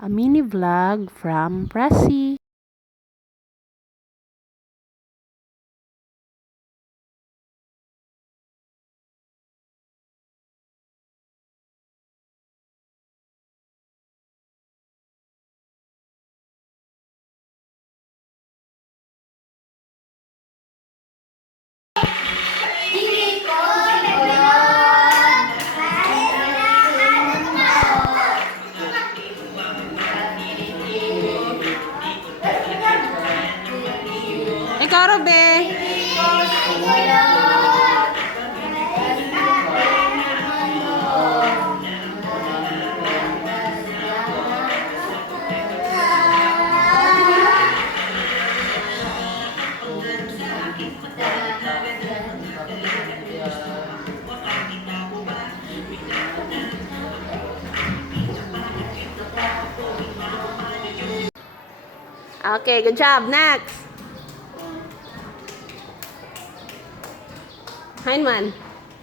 A mini vlog from Pressy. Ikaw, Robe. Okay, good job. Next. Heinman.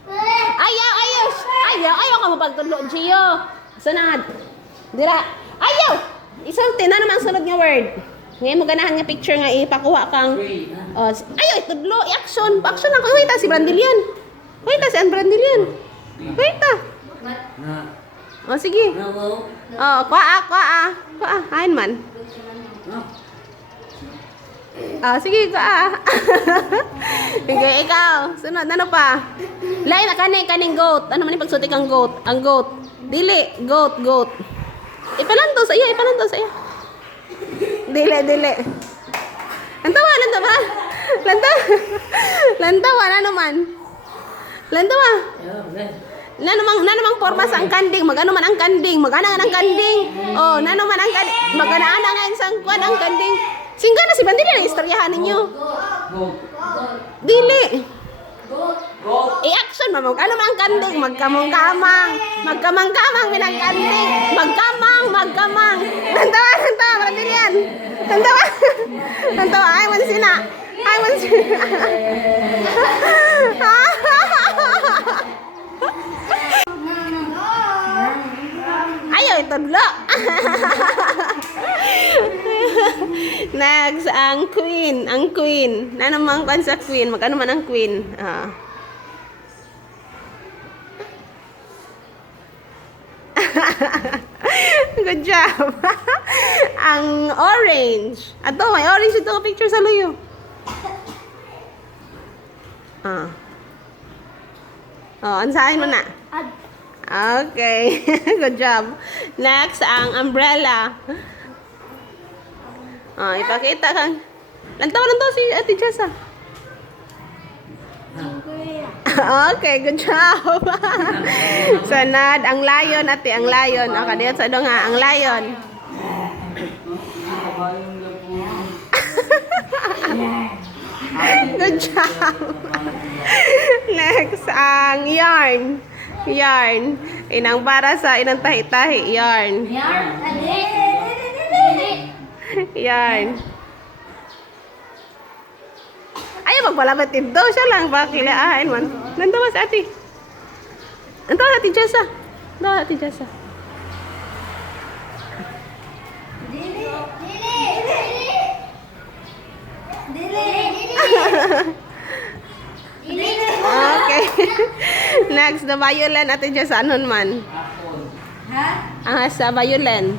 Ayaw ka mapagtudlo, Gio. Sunod. Dira. Ayaw! Isulti na naman sunod nga word. Ngayon mo ganahan nga picture nga ipakuha kang... ayaw, itudlo, i-action. Pa-action lang. Wait si Brandilian. Wait si Brandilian. Wait sige. Kuha. Heinman. Sige ka. Okay, ikaw. Sunod, ano pa? Lain na kaning goat. Ano man yung pagsuti kang goat? Ang goat. Dili, goat. Ipalanto sa iya. Dili. Lantawa. Lantawa, ano man? Lantawa. Nanamang forma sa ang kanding. Magano man ang kanding. Magana ang kanding. Nano man ang kanding. Magana nga isang kwan ang kanding. Singga na si Bandili na istoryahan ninyo. Dili. I-action mo. Ano man ang kanding? Magkamang minang kanding. Magkamang. Lantawa. Brandilian. Lantawa. Ay, mansina. Ayaw, itudlo. Next, ang queen. Ano mang kan sa queen? Magkano man ang queen? Good job. Ang orange. May orange ito picture sa luyo. Ansahin mo na. Okay. Good job. Next, ang umbrella. Ipakita kang... Lantaw si Ate Jessa. Okay, good job. Sunod, ang lion, ate, ang lion. Kadiyot sa nga, ang lion. Good job. Next, ang yarn. Inang para sa inang tahi-tahi, yarn. Ayaw magpalabatid daw siya lang. Pakilaan man. Nandawa sa ate. Nandawa sa ate Jessa. Okay. Next, the violin. Ate Jessa, anon man? Sa violin.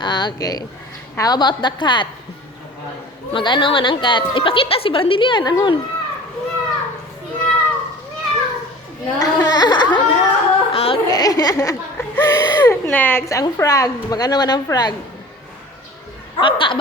Okay. How about the cat? Mag-ano man ang cat? Ipakita si Brandilian. Anon? No. Okay. Next, ang frog. Mag-ano man ang frog? Paka.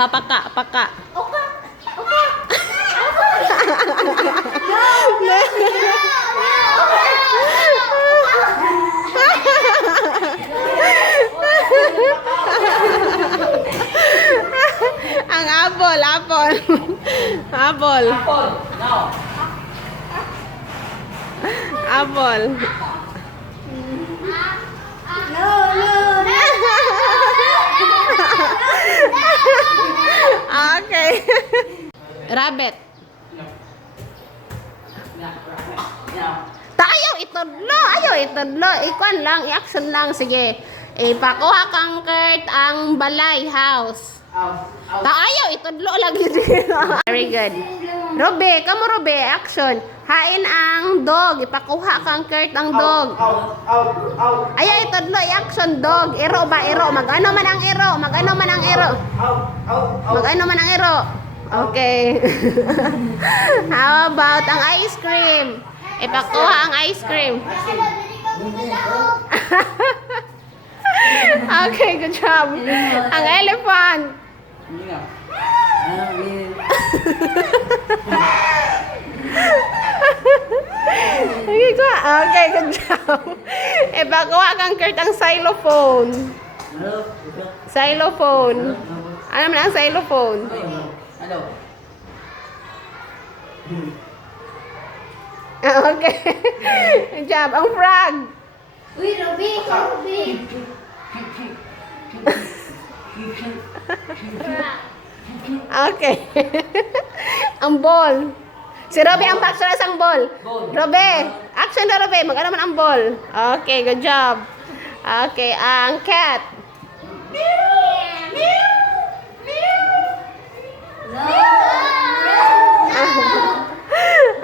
Ang apple. Apple. No. Okay. Rabbit. Tayo ito itudlo. Ayaw, itudlo. Ikuan lang, i-action lang. Sige. Ipakuha kang Kurt ang balay house. Ayaw, itudlo lagi. Very good. Robe, kamu Robe, action. Hain ang dog. Ipakuha kang Kurt ang dog. Ayaw, itudlo, i-action dog. Iro ba, iro? Mag-ano man ang iro? Mag-ano man ang iro? Mag-ano man ang iro? Okay. How about ang ice cream? Ipakuha ang ice cream. Okay, good job. Ang elephant. Okay, good job. Ipakuha kang Kurt ang xylophone. Xylophone. Ano man ang xylophone? Hello. Okay. Good job. Ang frog. Uy, Ruby, Ruby. Okay. Ang ball. Si Robe ang backstreet ang ball. Robe, action na Robe. Mag-ano man ang ball. Okay, good job. Okay, ang cat.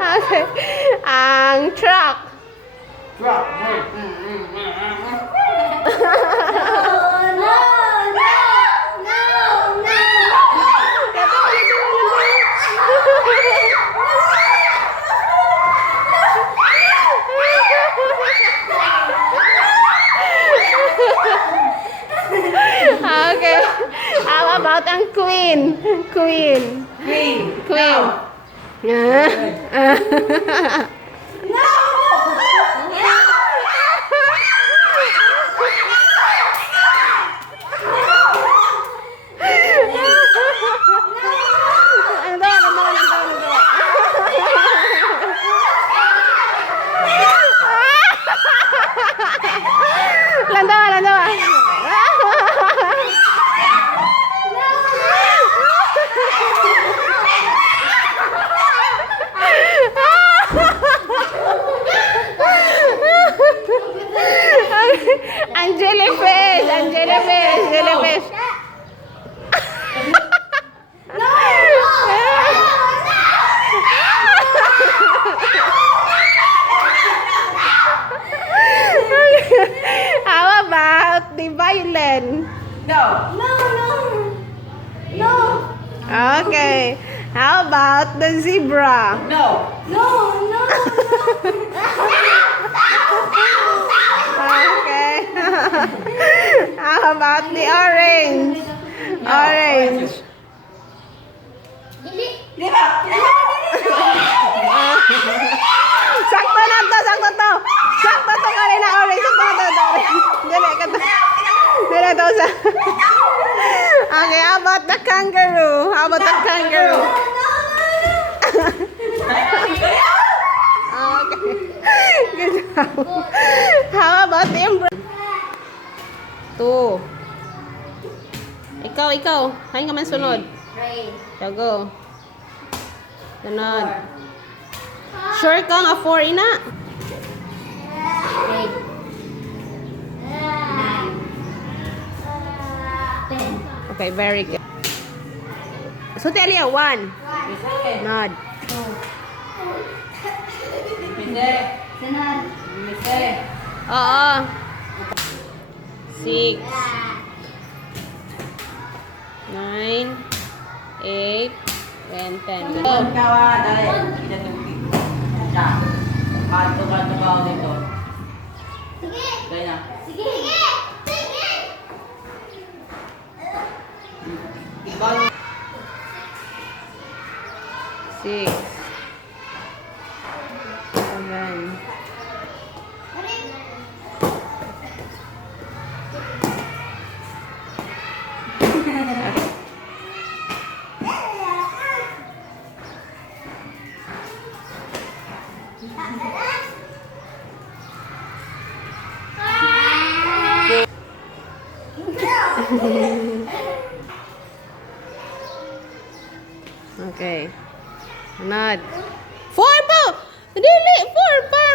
Okay. Ang truck. Drop. Okay. How about ang queen? Queen. Queen. Landawa, landawa. Ang jellyfish, ang jellyfish, jellyfish. How about the violin? No. Okay. How about the zebra? No. Okay. How about the orange? Orange. Di ba? Sakto na to, sakto to. Sakto to kanina orange. Sakto na to, orange. Dali ka to. Dali to sa. Okay, how about the kangaroo? How about the kangaroo? Okay. Good job. How about the umbrella? Two. Ikaw. Hain ka man sunod. So, go. Sunod. Sure ka nga 4 ina? Okay, very good. So, Telia, 1. Nod. Oo. 6. 9. 8. And 10. Go. Dali. Kinatugtog. Siya. Kanto-kanto ka ako dito. Kaya na. Ikaw yung 6. 7. Okay. Sunod. 4 pa! Dili! 4 pa!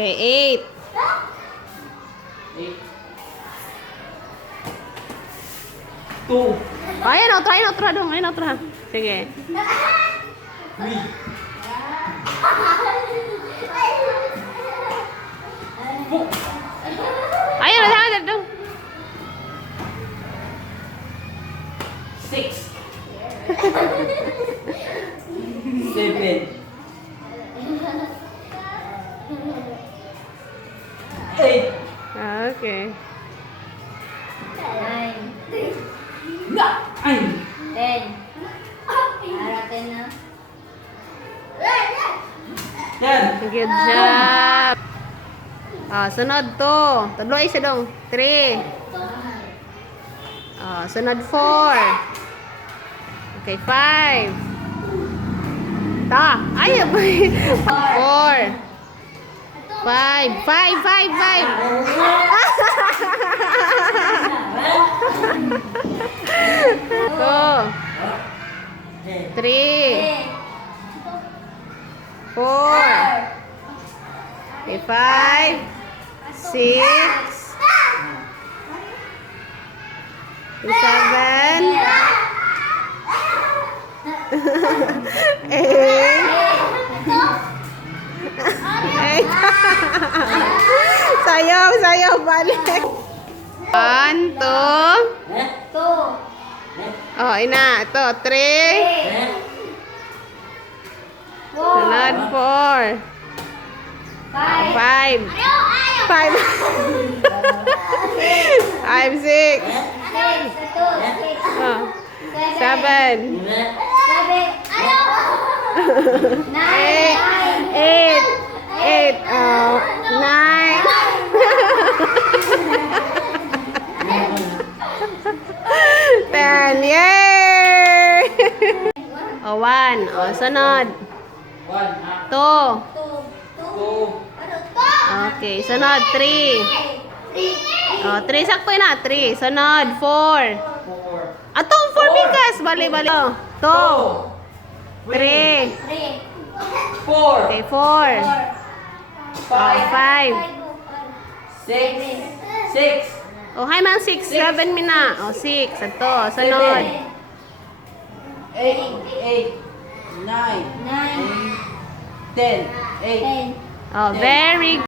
Okay, 8. 8. 2. Ayan, outra dong. Ayan, outra. Sige. 3. 4. Ayan, ada dong. 6. 7. 8. Okay. 9. 10. Para 10 na. 10. Good job. Sunod to. Tudlo isa dong. 3. Sunod 4. Okay, 5. Ayaw ba? 4. 5. 2. 3. 4. Okay, 5. 6. 7. 8. Sayaw, balik. 1, 2. 2. Oh, ina. Ito, 3. Sunod, 4. 5. 5. 5, 6. 7. 8. 9. 10. Yay! 1. Sunod. 2. 2. Okay, sunod 3. 3 sakto na. 3. Sunod 4. 4. Atong 4 bigas. Bali. 2. 3. 4. Okay, 4. 5. 6. Oh, hi man 6. 7 mina. 6. Ato. Sunod. 8. 9. 10. 8. Oh, very